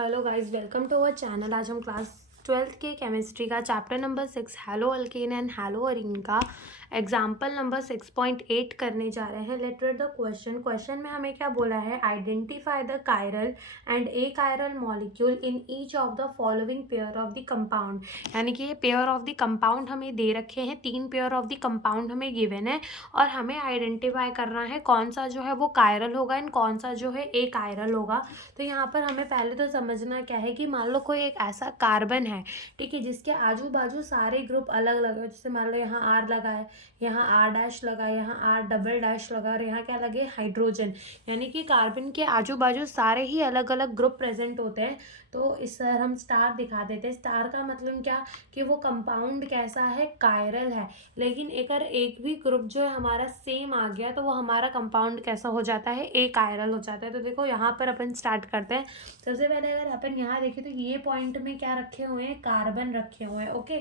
Hello guys, welcome to our channel. आज हम class 12th के केमिस्ट्री का chapter number 6 haloalkane and haloarene का example number 6.8 करने जा रहे हैं। लेट रीड द क्वेश्चन में हमें क्या बोला है, identify the chiral and A chiral molecule in each of the following pair of the compound. यानी कि ये पेयर ऑफ द कंपाउंड हमें दे रखे हैं, 3 पेयर ऑफ द कंपाउंड हमें गिवन है और हमें आइडेंटिफाई करना है कौन सा जो है वो कायरल होगा एंड कौन सा जो है ए कायरल होगा। तो यहाँ पर हमें पहले तो समझना क्या है कि मान लो कोई एक ऐसा कार्बन है, ठीक है, जिसके आजू बाजू सारे ग्रुप अलग अलग है। जैसे मान लो यहाँ आर लगा है, यहाँ आर डैश लगा है, यहाँ आर डबल डैश लगा और यहाँ क्या लगे, हाइड्रोजन। यानी कि कार्बन के आजू बाजू सारे ही अलग अलग ग्रुप प्रेजेंट होते हैं। तो इस तरह हम स्टार दिखा देते हैं। स्टार का मतलब क्या कि वो कंपाउंड कैसा है, कायरल है। लेकिन अगर एक भी ग्रुप जो है हमारा सेम आ गया तो वो हमारा कंपाउंड कैसा हो जाता है, ए कायरल हो जाता है। तो देखो यहाँ पर अपन स्टार्ट करते हैं। सबसे पहले अगर अपन यहाँ देखें तो ये पॉइंट में क्या रखे हुए हैं, कार्बन रखे हुए हैं। ओके,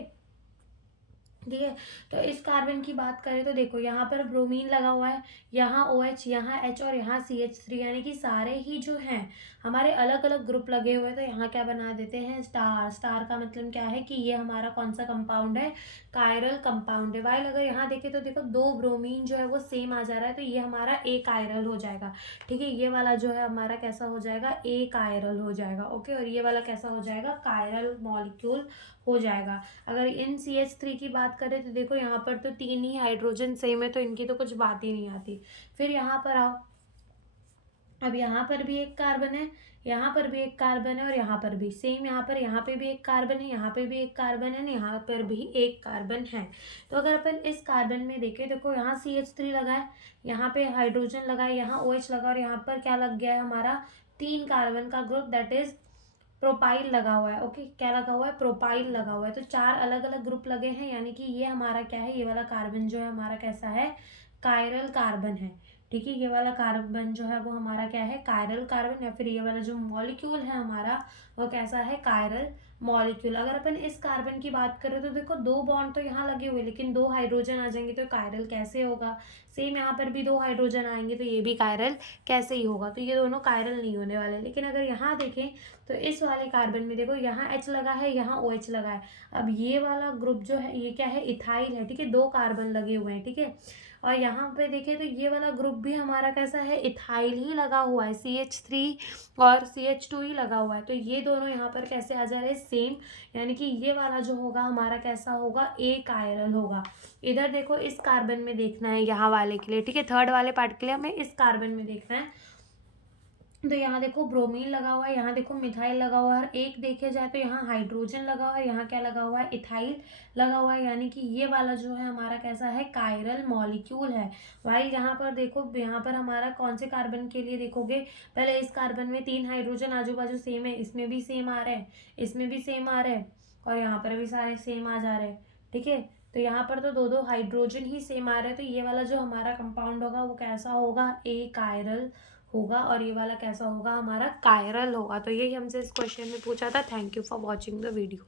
ठीक है। तो इस कार्बन की बात करें तो देखो यहाँ पर ब्रोमीन लगा हुआ है, यहाँ OH, यहाँ H और यहाँ CH3, यानी कि सारे ही जो हैं हमारे अलग अलग ग्रुप लगे हुए हैं। तो यहाँ क्या बना देते हैं, स्टार। स्टार का मतलब क्या है कि ये हमारा कौन सा कंपाउंड है, कायरल कंपाउंड है। वाइल अगर यहाँ देखें तो देखो 2 ब्रोमीन जो है वो सेम आ जा रहा है, तो ये हमारा ए कायरल हो जाएगा। ठीक है, ये वाला जो है हमारा कैसा हो जाएगा, ए कायरल हो जाएगा। ओके, और ये वाला कैसा हो जाएगा, कायरल मॉलिक्यूल हो जाएगा। अगर इन CH3 की बात करें तो देखो यहाँ पर तो 3 ही हाइड्रोजन सेम है, तो इनकी तो कुछ बात ही नहीं आती। फिर यहाँ पर आओ, अब यहाँ पर भी एक कार्बन है, यहाँ पर भी एक कार्बन है और यहाँ पर भी सेम, यहाँ पे भी एक कार्बन है, यहाँ पे भी एक कार्बन है, यहाँ पर भी एक कार्बन है। तो अगर अपन इस कार्बन में देखें, देखो यहाँ CH3 लगा है, यहाँ पे हाइड्रोजन लगा है, यहाँ OH लगा और यहाँ पर क्या लग गया है हमारा, 3 कार्बन का ग्रुप, दैट इज प्रोपाइल लगा हुआ है। ओके, क्या लगा हुआ है, प्रोपाइल लगा हुआ है। तो 4 अलग अलग ग्रुप लगे हैं, यानी कि ये हमारा क्या है, ये वाला कार्बन जो है हमारा कैसा है, कायरल कार्बन है। ठीक है, ये वाला कार्बन जो है वो हमारा क्या है, कायरल कार्बन, या फिर ये वाला जो मॉलिक्यूल है हमारा वो कैसा है, कायरल मॉलिक्यूल। अगर अपन इस कार्बन की बात करें तो देखो 2 बॉन्ड तो यहाँ लगे हुए, लेकिन 2 हाइड्रोजन आ जाएंगे तो कायरल कैसे होगा। सेम यहाँ पर भी 2 हाइड्रोजन आएंगे तो ये भी कायरल कैसे ही होगा। तो ये दोनों कायरल नहीं होने वाले। लेकिन अगर यहाँ देखें तो इस वाले कार्बन में देखो यहाँ H लगा है, यहाँ OH लगा है। अब ये वाला ग्रुप जो है ये क्या है, इथाइल है। ठीक है, 2 कार्बन लगे हुए हैं। ठीक है, और यहाँ पे देखें तो ये वाला ग्रुप भी हमारा कैसा है, इथाइल ही लगा हुआ है, CH3 और CH2 ही लगा हुआ है। तो ये दोनों यहाँ पर कैसे आ जा रहे हैं, सेम। यानी कि ये वाला जो होगा हमारा कैसा होगा, ए कायरल होगा। इधर देखो इस कार्बन में देखना है, यहाँ वाले के लिए। ठीक है, थर्ड वाले पार्ट के लिए हमें इस कार्बन में देखना है। तो यहाँ देखो ब्रोमीन लगा हुआ है, यहाँ देखो मिथाइल लगा हुआ है। एक देखे जाए तो यहाँ हाइड्रोजन लगा हुआ है, यहाँ क्या लगा हुआ है, इथाइल लगा हुआ है। यानी कि ये वाला जो है हमारा कैसा है, कायरल मॉलिक्यूल है। वाइल यहाँ पर देखो, यहाँ पर हमारा कौन से कार्बन के लिए देखोगे, पहले इस कार्बन में 3 हाइड्रोजन आजू बाजू सेम है, इसमें भी सेम आ रहे हैं, इसमें भी सेम आ रहे हैं और यहाँ पर भी सारे सेम आ जा रहे हैं। ठीक है, तो यहाँ पर तो 2 हाइड्रोजन ही सेम आ रहे हैं। तो ये वाला जो हमारा कंपाउंड होगा वो कैसा होगा, ए कायरल होगा और ये वाला कैसा होगा, हमारा कायरल होगा। तो यही हमसे इस क्वेश्चन में पूछा था। Thank you for watching the video.